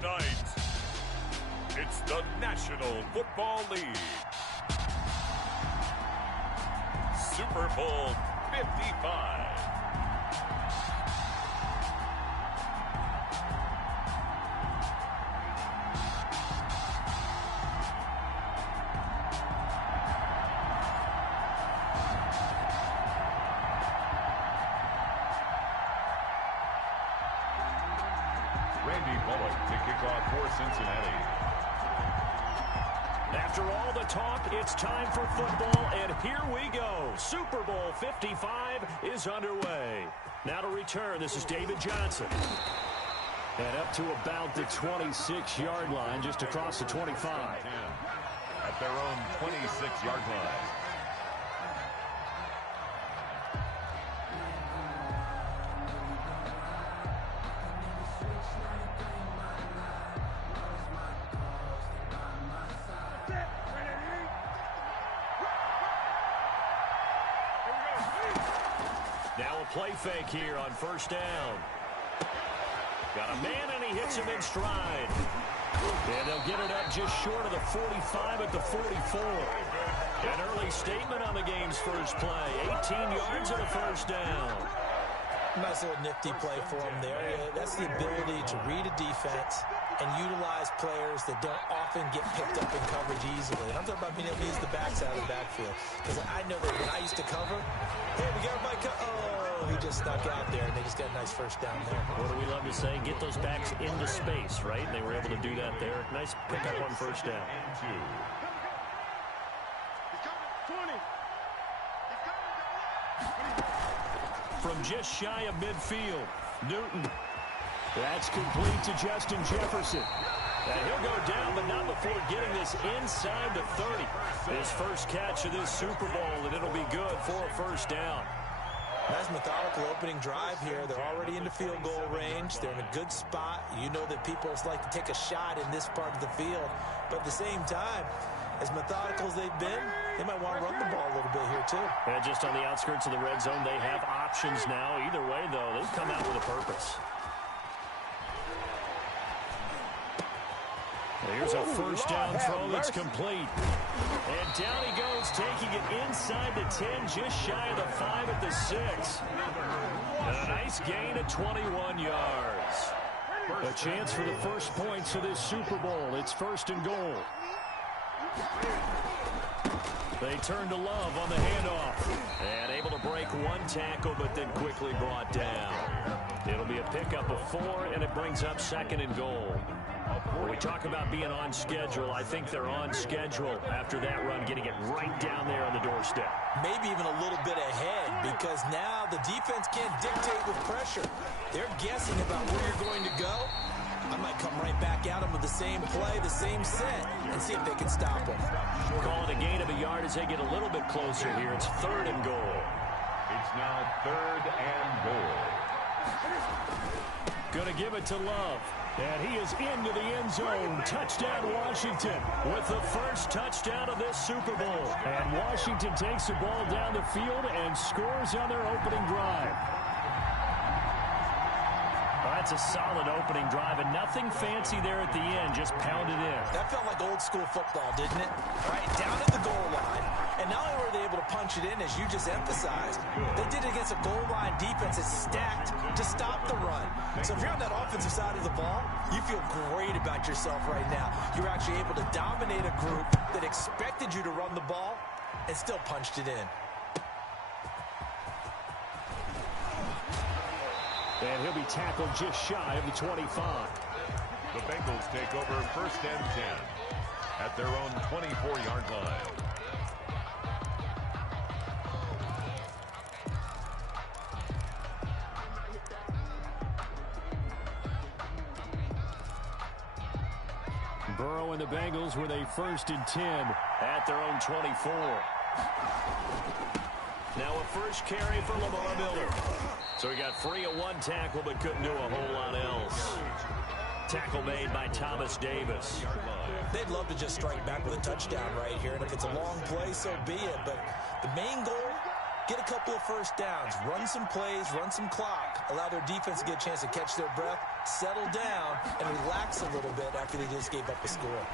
Tonight, it's the National Football League. Super Bowl 55. Cincinnati. After all the talk, it's time for football, and here we go. Super Bowl 55 is underway. Now to return, this is David Johnson. And up to about the 26-yard line, just across the 25. At their own 26-yard line. Now a play fake here on first down. Got a man, and he hits him in stride. And they'll get it up just short of the 45 at the 44. An early statement on the game's first play. 18 yards and a first down. Nice little nifty play for him there. That's the ability to read a defense and utilize players that don't often get picked up in coverage easily. And I'm talking about being able to use the backside of the backfield. Because I know that when I used to cover, hey, we got everybody he just snuck out there, and they just got a nice first down there. What do we love to say? Get those backs into space, right? And they were able to do that there. Nice pickup on first down. From just shy of midfield, Newton. That's complete to Justin Jefferson. And he'll go down, but not before getting this inside the 30. His first catch of this Super Bowl, and it'll be good for a first down. Nice methodical opening drive here. They're already into field goal range. They're in a good spot. You know that people like to take a shot in this part of the field. But at the same time, as methodical as they've been, they might want to run the ball a little bit here too. And just on the outskirts of the red zone, they have options now. Either way, though, they've come out with a purpose. Here's a first down throw that's complete. And down he goes, taking it inside the 10, just shy of the 5 at the 6. And a nice gain of 21 yards. A chance for the first points of this Super Bowl. It's first and goal. They turn to Love on the handoff. And able to break one tackle, but then quickly brought down. It'll be a pickup of 4, and it brings up second and goal. When we talk about being on schedule, I think they're on schedule after that run, getting it right down there on the doorstep. Maybe even a little bit ahead, because now the defense can't dictate with pressure. They're guessing about where you're going to go. I might come right back at them with the same play, the same set, and see if they can stop them. Call it a gain of a yard as they get a little bit closer here. It's third and goal. It's now third and goal. Going to give it to Love. And he is into the end zone. Touchdown, Washington, with the first touchdown of this Super Bowl. And Washington takes the ball down the field and scores on their opening drive. That's a solid opening drive, and nothing fancy there at the end, just pounded in. That felt like old school football, didn't it? Right down at the goal line. And not only were they able to punch it in, as you just emphasized, they did it against a goal line defense that's stacked to stop the run. So if you're on that offensive side of the ball, you feel great about yourself right now. You're actually able to dominate a group that expected you to run the ball and still punched it in. And he'll be tackled just shy of the 25. The Bengals take over first and 10 at their own 24-yard line. Burrow and the Bengals with a first and 10 at their own 24. Now a first carry for Lamar Miller. So he got free of one tackle but couldn't do a whole lot else. Tackle made by Thomas Davis. They'd love to just strike back with a touchdown right here, and if it's a long play, so be it. But the main goal, get a couple of first downs, run some plays, run some clock, allow their defense to get a chance to catch their breath, settle down, and relax a little bit after they just gave up a score.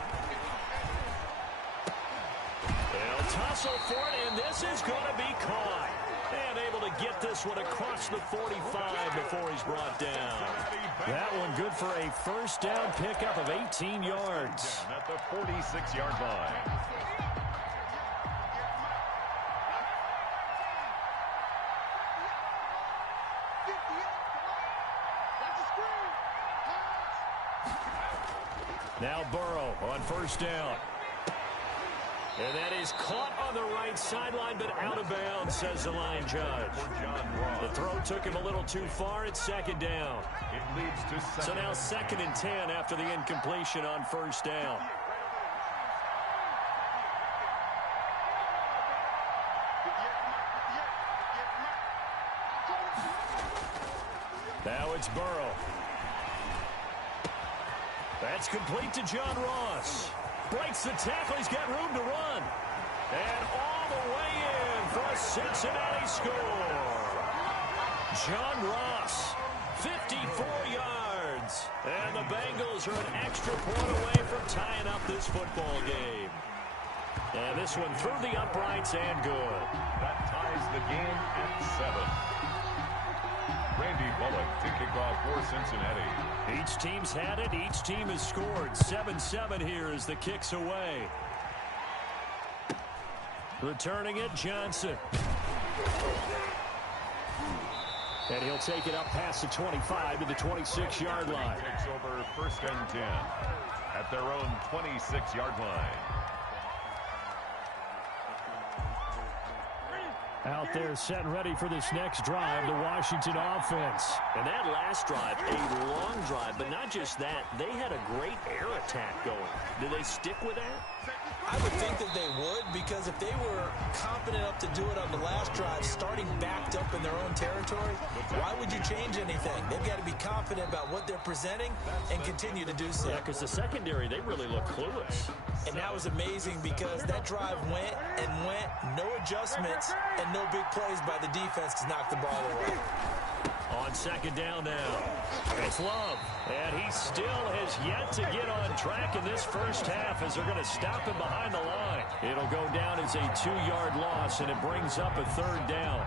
They'll tussle for it, and this is going to be caught. And able to get this one across the 45 before he's brought down. That one good for a first down pickup of 18 yards. At the 46-yard line. Now Burrow on first down. And that is caught on the right sideline, but out of bounds, says the line judge. The throw took him a little too far. It's second down. It leads to so now 2nd and 10 after the incompletion on first down. Now it's Burrow. That's complete to John Ross. Breaks the tackle. He's got room to run. And all the way in for a Cincinnati score. John Ross, 54 yards. And the Bengals are an extra point away from tying up this football game. And this one through the uprights and good. That ties the game at 7. Randy Bullock to kick off for Cincinnati. Each team's had it. Each team has scored. 7-7 here as the kick's away. Returning it, Johnson. And he'll take it up past the 25 to the 26-yard line. Takes over 1st and 10 at their own 26-yard line. Out there set and ready for this next drive, the Washington offense. And that last drive, a long drive, but not just that. They had a great air attack going. Do they stick with that? I would think that they would, because if they were confident enough to do it on the last drive, starting backed up in their own territory, why would you change anything? They've got to be confident about what they're presenting and continue to do so. Yeah, because the secondary, they really look clueless. And that was amazing because that drive went and went, no adjustments, and no big plays by the defense to knock the ball away. On 2nd down now, it's Love. And he still has yet to get on track in this first half as they're going to stop him behind the line. It'll go down as a 2-yard loss, and it brings up a 3rd down.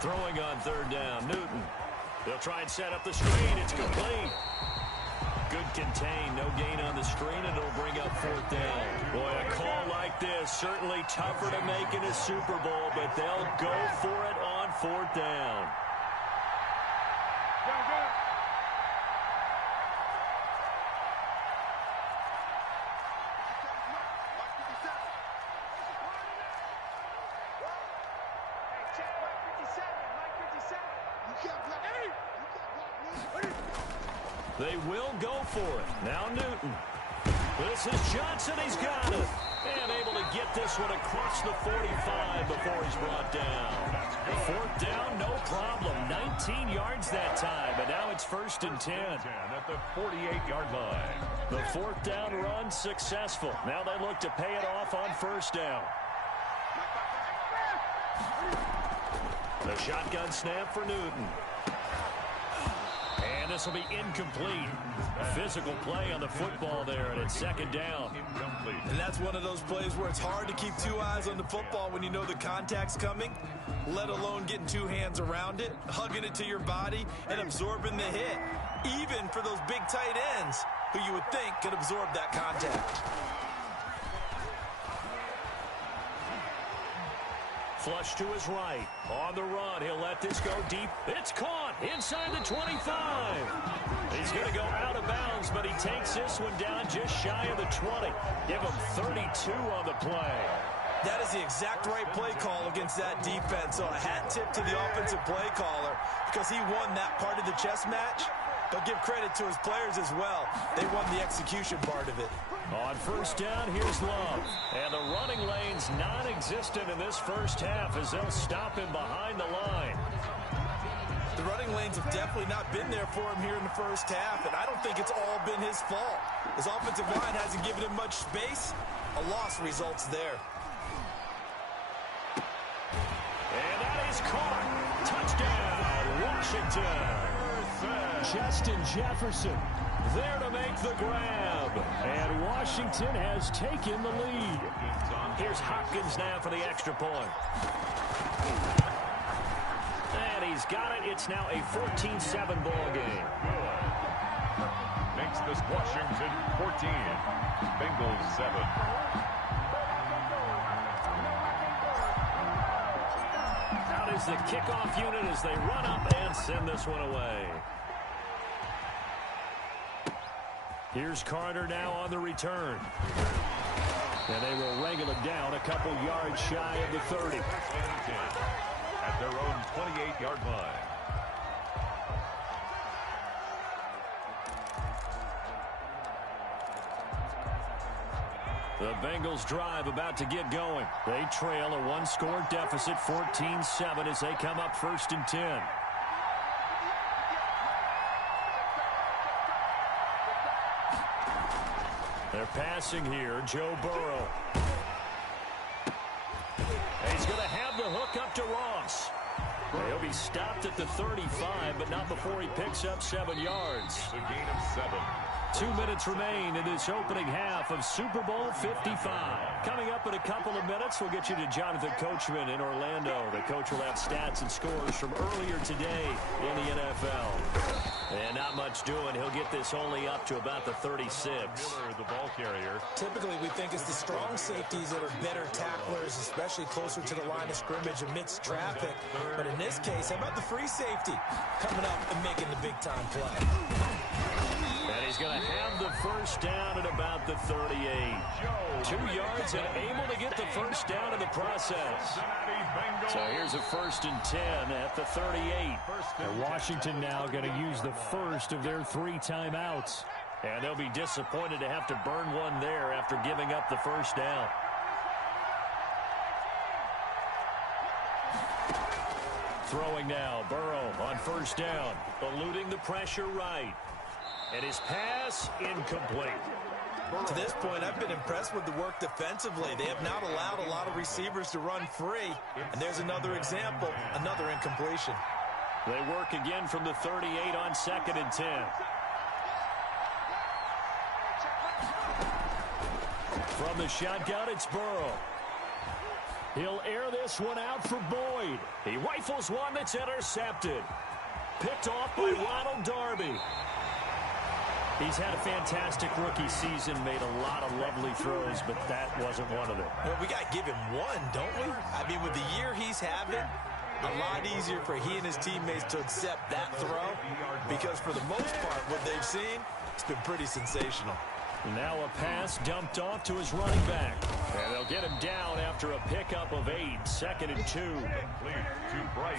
Throwing on 3rd down, Newton. They'll try and set up the screen. It's complete. Good contain, no gain on the screen, and it'll bring up 4th down. Boy, a call like this, certainly tougher to make in a Super Bowl, but they'll go for it on 4th down. They will go for it. Now Newton. This is Johnson. He's got it. And able to get this one across the 45 before he's brought down. 4th down, no problem. 19 yards that time. And now it's 1st and 10. At the 48-yard line. The 4th down run successful. Now they look to pay it off on 1st down. The shotgun snap for Newton. And this will be incomplete. Physical play on the football there, and it's 2nd down. Incomplete. And that's one of those plays where it's hard to keep 2 eyes on the football when you know the contact's coming, let alone getting 2 hands around it, hugging it to your body, and absorbing the hit, even for those big tight ends who you would think could absorb that contact. Flush to his right. On the run. He'll let this go deep. It's caught inside the 25. He's going to go out of bounds, but he takes this one down just shy of the 20. Give him 32 on the play. That is the exact right play call against that defense. So a hat tip to the offensive play caller because he won that part of the chess match. But give credit to his players as well. They won the execution part of it. On 1st down, here's Love. And the running lane's non-existent in this first half as they'll stop him behind the line. The the running lanes have definitely not been there for him here in the first half, and I don't think it's all been his fault. His offensive line hasn't given him much space. A loss results there. And that is caught. Touchdown, Washington. Justin Jefferson there to make the grab. And Washington has taken the lead. Here's Hopkins now for the extra point. And he's got it. It's now a 14-7 ball game. Makes this Washington 14. Bengals 7. Out is the kickoff unit as they run up and send this one away. Here's Carter now on the return. And they will wrangle it down a couple yards shy of the 30. At their own 28-yard line. The Bengals drive about to get going. They trail a one-score deficit, 14-7, as they come up 1st and 10. They're passing here. Joe Burrow. He's going to have the hook up to Ross. He'll be stopped at the 35, but not before he picks up 7 yards. A gain of 7. 2 minutes remain in this opening half of Super Bowl 55. Coming up in a couple of minutes, we'll get you to Jonathan Coachman in Orlando. The coach will have stats and scores from earlier today in the NFL. And not much doing. He'll get this only up to about the 36. Miller, the ball carrier. Typically, we think it's the strong safeties that are better tacklers, especially closer to the line of scrimmage amidst traffic. But in this case, how about the free safety coming up and making the big-time play? And he's going to have the first down at about the 38. 2 yards and able to get the first down in the process. So here's a 1st and 10 at the 38. And Washington now going to use the first of their 3 timeouts. And they'll be disappointed to have to burn one there after giving up the first down. Throwing now, Burrow on 1st down, eluding the pressure right. And his pass incomplete. To this point, I've been impressed with the work defensively. They have not allowed a lot of receivers to run free. And there's another example, another incompletion. They work again from the 38 on 2nd and 10. From the shotgun, it's Burrow. He'll air this one out for Boyd. He rifles one that's intercepted. Picked off by Ronald Darby. He's had a fantastic rookie season, made a lot of lovely throws, but that wasn't one of them. Well, we got to give him one, don't we? I mean, with the year he's having, a lot easier for he and his teammates to accept that throw because for the most part, what they've seen, it's been pretty sensational. Now a pass dumped off to his running back. And they'll get him down after a pickup of 8. 2nd and 2.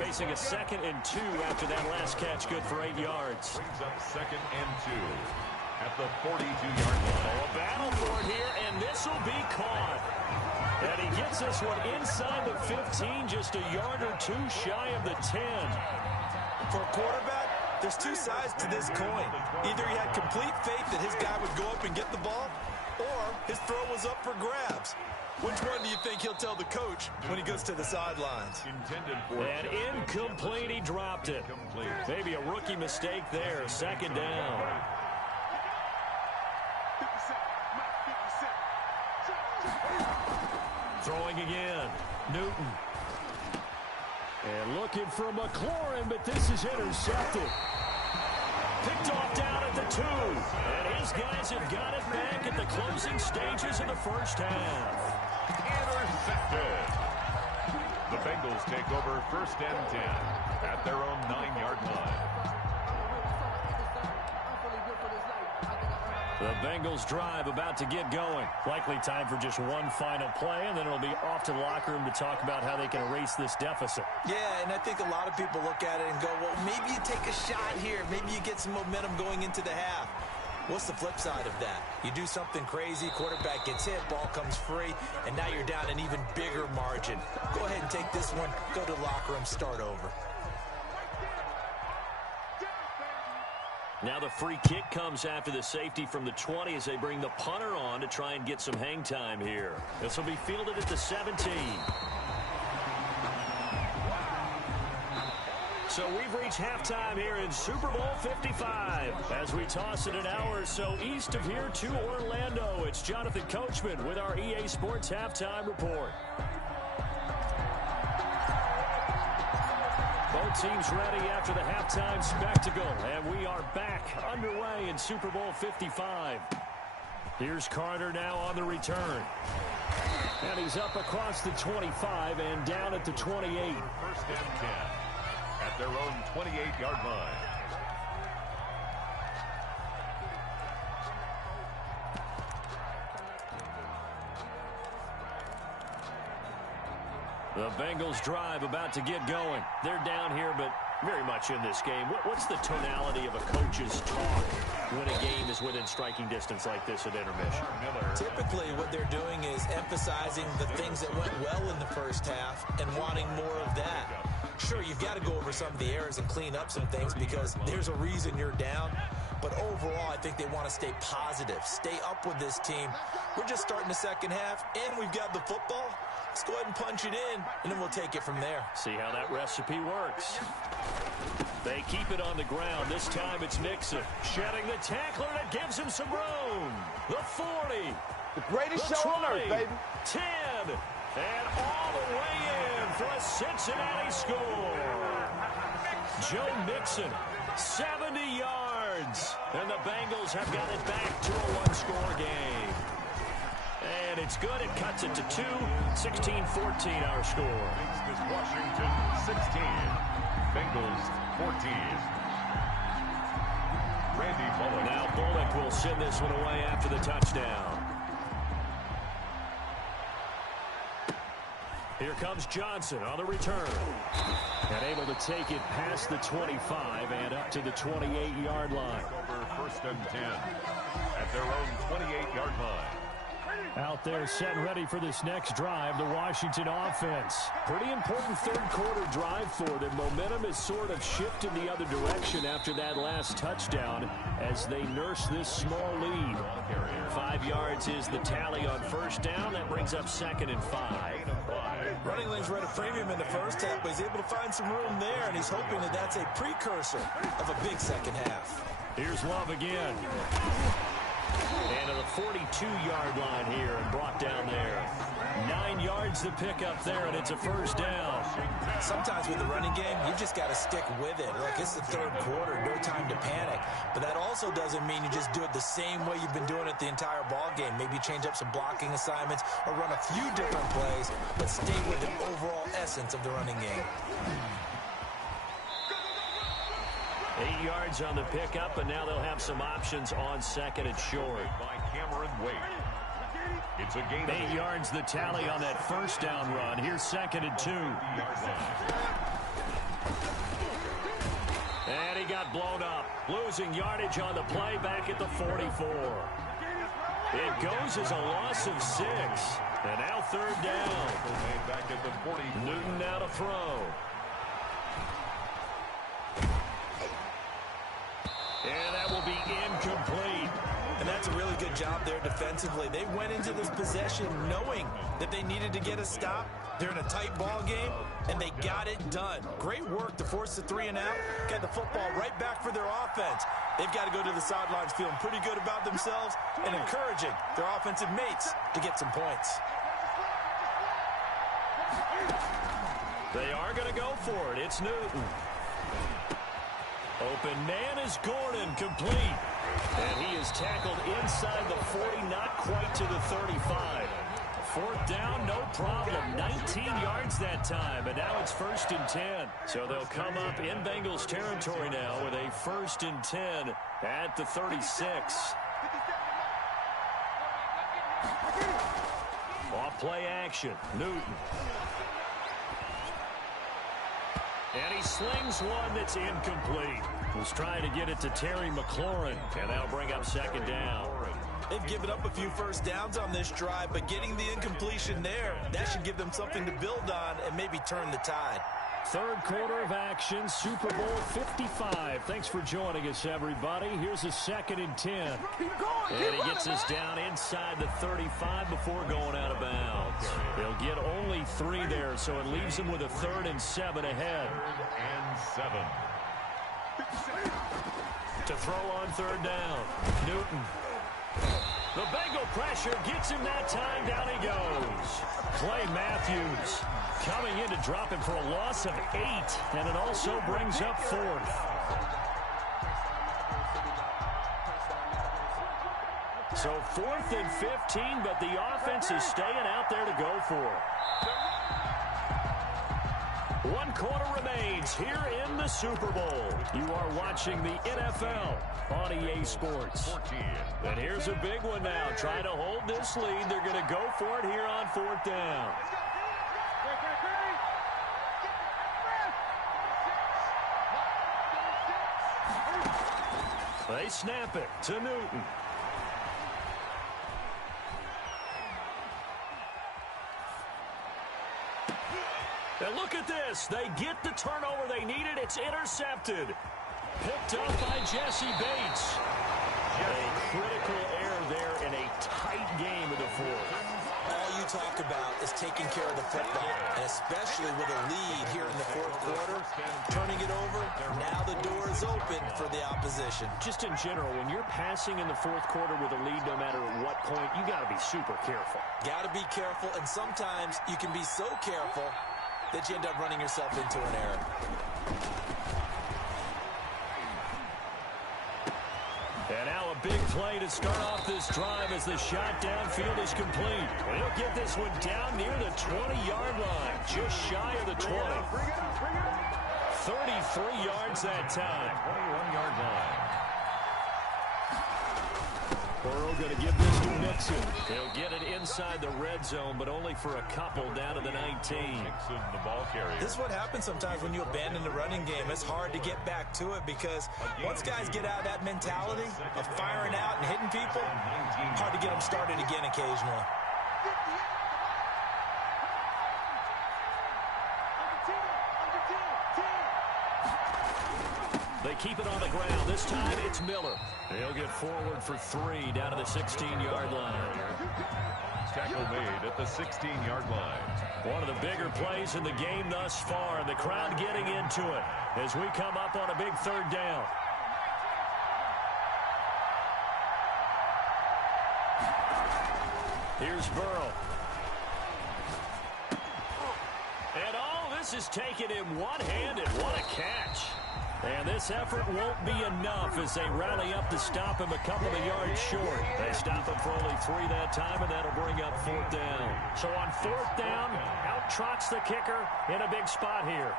Facing a 2nd and 2 after that last catch, good for 8 yards. Brings up 2nd and 2 at the 42-yard line. A battle for it here, and this will be caught. And he gets this one inside the 15, just a yard or 2 shy of the 10. For a quarterback, there's 2 sides to this coin. Either he had complete faith that his guy would go up and get the ball, or his throw was up for grabs. Which one do you think he'll tell the coach when he goes to the sidelines? And incomplete, he dropped it. Maybe a rookie mistake there, 2nd down. Throwing again, Newton. And looking for McLaurin, but this is intercepted. Picked off down at the 2. And his guys have got it back at the closing stages of the first half. Intercepted. The Bengals take over 1st and 10 at their own 9-yard line. The Bengals drive about to get going. Likely time for just one final play, and then it'll be off to the locker room to talk about how they can erase this deficit. Yeah, and I think a lot of people look at it and go, well, maybe you take a shot here. Maybe you get some momentum going into the half. What's the flip side of that? You do something crazy, quarterback gets hit, ball comes free, and now you're down an even bigger margin. Go ahead and take this one, go to the locker room, start over. Now the free kick comes after the safety from the 20 as they bring the punter on to try and get some hang time here. This will be fielded at the 17. So we've reached halftime here in Super Bowl 55. As we toss it an hour or so east of here to Orlando, it's Jonathan Coachman with our EA Sports Halftime Report. Both teams ready after the halftime spectacle, and we are back underway in Super Bowl 55. Here's Carter now on the return. And he's up across the 25 and down at the 28. First and 10 at their own 28-yard line. The Bengals drive about to get going. They're down here, but very much in this game. What's the tonality of a coach's talk when a game is within striking distance like this at intermission? Typically, what they're doing is emphasizing the things that went well in the first half and wanting more of that. Sure, you've got to go over some of the errors and clean up some things because there's a reason you're down. But overall, I think they want to stay positive, stay up with this team. We're just starting the second half, and we've got the football. Let's go ahead and punch it in, and then we'll take it from there. See how that recipe works. They keep it on the ground. This time it's Nixon shedding the tackler that gives him some room. The 40. The greatest the show 20, on earth, baby. 10. And all the way in for a Cincinnati score. Joe Mixon, 70 yards. And the Bengals have got it back to a one-score game. And it's good. It cuts it to 2. 16-14 our score. This Washington 16. Bengals 14. Randy Bullock. Now Bullock will send this one away after the touchdown. Here comes Johnson on the return. And able to take it past the 25 and up to the 28-yard line. Over first and 10 at their own 28-yard line. Out there set and ready for this next drive, the Washington offense. Pretty important third-quarter drive for them. Momentum has sort of shifted the other direction after that last touchdown as they nurse this small lead. 5 yards is the tally on first down. That brings up 2nd and 5. Running lanes were at a premium in the first half, but he's able to find some room there, and he's hoping that that's a precursor of a big second half. Here's Love again. And to the 42-yard line here and brought down there. 9 yards to pick up there, and it's a first down. Sometimes with the running game, you just got to stick with it. Look, it's the third quarter, no time to panic. But that also doesn't mean you just do it the same way you've been doing it the entire ball game. Maybe change up some blocking assignments or run a few different plays, but stay with the overall essence of the running game. 8 yards on the pickup, and now they'll have some options on second and short. By Cameron Wade. It's a gain. 8 yards the tally on that first down run. Here's 2nd and 2. And he got blown up. Losing yardage on the play back at the 44. It goes as a loss of 6. And now third down. Back at the 40. Newton now to throw. And that will be incomplete. And that's a really good job there defensively. They went into this possession knowing that they needed to get a stop. They're in a tight ball game, and they got it done. Great work to force the 3 and out. Got the football right back for their offense. They've got to go to the sidelines feeling pretty good about themselves and encouraging their offensive mates to get some points. They are going to go for it. It's Newton. Open man is Gordon, complete. And he is tackled inside the 40, not quite to the 35. 4th down, no problem. 19 yards that time, and now it's 1st and 10. So they'll come up in Bengals territory now with a 1st and 10 at the 36. Off play action, Newton. And he slings one that's incomplete. Was trying to get it to Terry McLaurin, and that'll bring up 2nd down. They've given up a few first downs on this drive, but getting the incompletion there, that should give them something to build on and maybe turn the tide. Third quarter of action, Super Bowl 55. Thanks for joining us, everybody. Here's a 2nd and 10. And he gets us down inside the 35 before going out of bounds. He'll get only 3 there, so it leaves him with a 3rd and 7 ahead. 3rd and 7. To throw on 3rd down, Newton. The Bengal pressure gets him that time. Down he goes. Clay Matthews coming in to drop him for a loss of 8, and it also brings up 4th. So 4th and 15, but the offense is staying out there to go for it. 1 quarter remains here in the Super Bowl. You are watching the NFL on EA Sports. And here's a big one now. Trying to hold this lead. They're going to go for it here on 4th down. They snap it to Newton. And look at this. They get the turnover they needed. It's intercepted. Picked up by Jesse Bates. A critical error there in a tight game in the 4th. All you talk about is taking care of the football, and especially with a lead here in the 4th quarter. Turning it over, now the door is open for the opposition. Just in general, when you're passing in the 4th quarter with a lead, no matter what point, you got to be super careful. Got to be careful, and sometimes you can be so careful that you end up running yourself into an error. And now a big play to start off this drive as the shot downfield is complete. He'll get this one down near the 20-yard line, just shy of the 20. 33 yards that time. 21-yard line. Burrow going to give this to Nixon. He'll get it inside the red zone, but only for a couple down to the 19. Nixon, the ball carrier. This is what happens sometimes when you abandon the running game. It's hard to get back to it because once guys get out of that mentality of firing out and hitting people, hard to get them started again occasionally. They keep it on the ground. This time it's Miller. He'll get forward for 3 down to the 16-yard line. Tackle made at the 16-yard line. One of the bigger plays in the game thus far, and the crowd getting into it as we come up on a big 3rd down. Here's Burrow. And all this is taken in one-handed. What a catch. And this effort won't be enough as they rally up to stop him a couple of yards short. They stop him for only 3 that time, and that'll bring up 4th down. So on 4th down, out trots the kicker in a big spot here.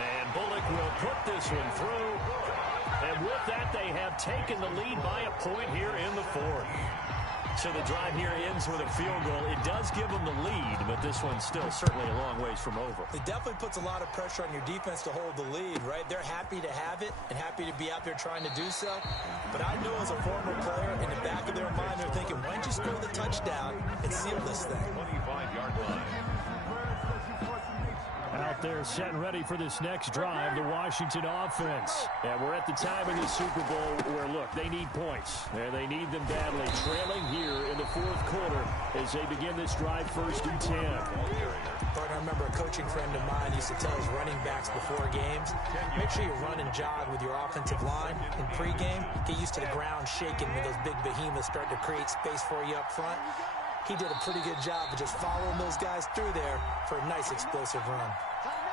And Bullock will put this one through. And with that, they have taken the lead by a point here in the 4th. So the drive here ends with a field goal. It does give them the lead, but this one's still certainly a long ways from over. It definitely puts a lot of pressure on your defense to hold the lead, right? They're happy to have it and happy to be out there trying to do so. But I know as a former player, in the back of their mind, they're thinking, why don't you score the touchdown and seal this thing? 25-yard line. Out there set and ready for this next drive, the Washington offense. And we're at the time in the Super Bowl where, look, they need points. And they need them badly. Trailing here in the 4th quarter as they begin this drive 1st and 10. I remember a coaching friend of mine used to tell his running backs before games, make sure you run and jog with your offensive line in pregame. Get used to the ground shaking when those big behemoths start to create space for you up front. He did a pretty good job of just following those guys through there for a nice explosive run.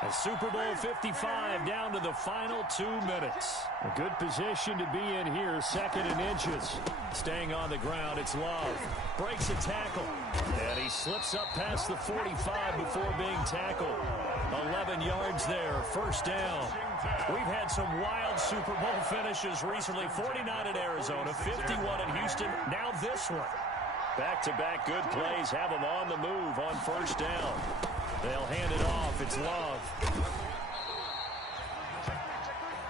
A Super Bowl 55 down to the final 2 minutes. A good position to be in here, 2nd and inches. Staying on the ground, it's Love. Breaks a tackle. And he slips up past the 45 before being tackled. 11 yards there, 1st down. We've had some wild Super Bowl finishes recently. 49 in Arizona, 51 in Houston, now this one. Back-to-back good plays have them on the move on 1st down. They'll hand it off. It's Love.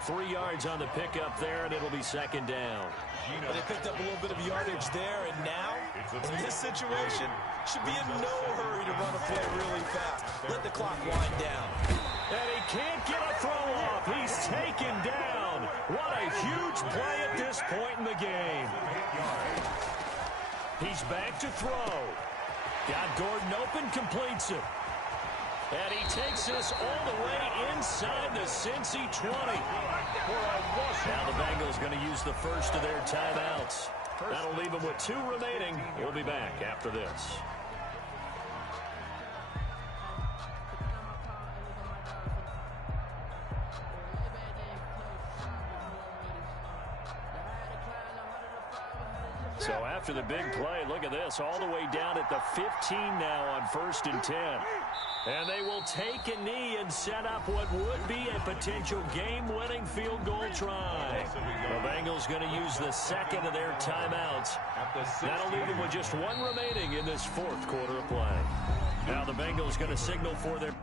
3 yards on the pickup there, and it'll be second down. Well, they picked up a little bit of yardage there, and now, in this situation, should be in no hurry to run a play really fast. Let the clock wind down. And he can't get a throw off. He's taken down. What a huge play at this point in the game. He's back to throw. Got Gordon open, completes it. And he takes this all the way inside the Cincy 20. Now the Bengals going to use the first of their timeouts. That'll leave them with 2 remaining. We'll be back after this. So after the big play, look at this, all the way down at the 15 now on 1st and 10. And they will take a knee and set up what would be a potential game-winning field goal try. The Bengals going to use the second of their timeouts. That'll leave them with just 1 remaining in this 4th quarter of play. Now the Bengals going to signal for their...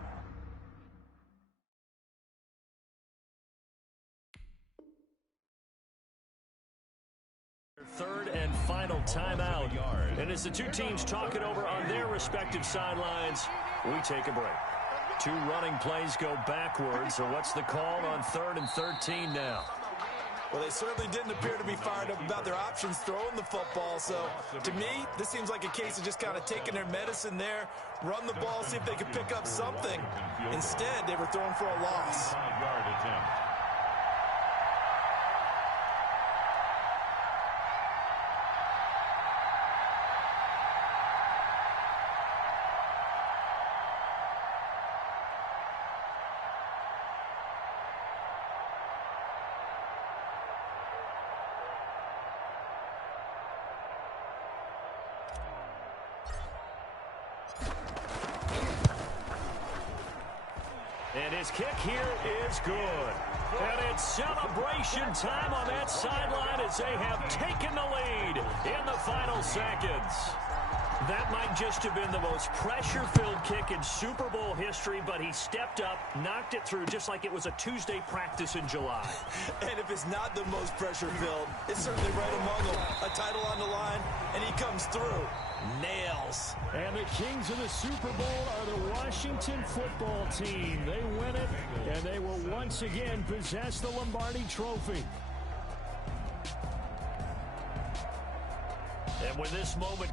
third and final timeout. And as the 2 teams talk it over on their respective sidelines, we take a break. 2 running plays go backwards. So what's the call on 3rd and 13 now? Well, they certainly didn't appear to be fired up about their options throwing the football. So, to me, this seems like a case of just kind of taking their medicine there, run the ball, see if they can pick up something. Instead, they were throwing for a loss. 5-yard attempt. And his kick here is good. And it's celebration time on that sideline as they have taken the lead in the final seconds. That might just have been the most pressure-filled kick in Super Bowl history, but he stepped up, knocked it through just like it was a Tuesday practice in July. And if it's not the most pressure-filled, it's certainly right among them. A title on the line, and he comes through. Nails. And the kings of the Super Bowl are the Washington football team. They win it, and they will once again possess the Lombardi Trophy. And when this moment...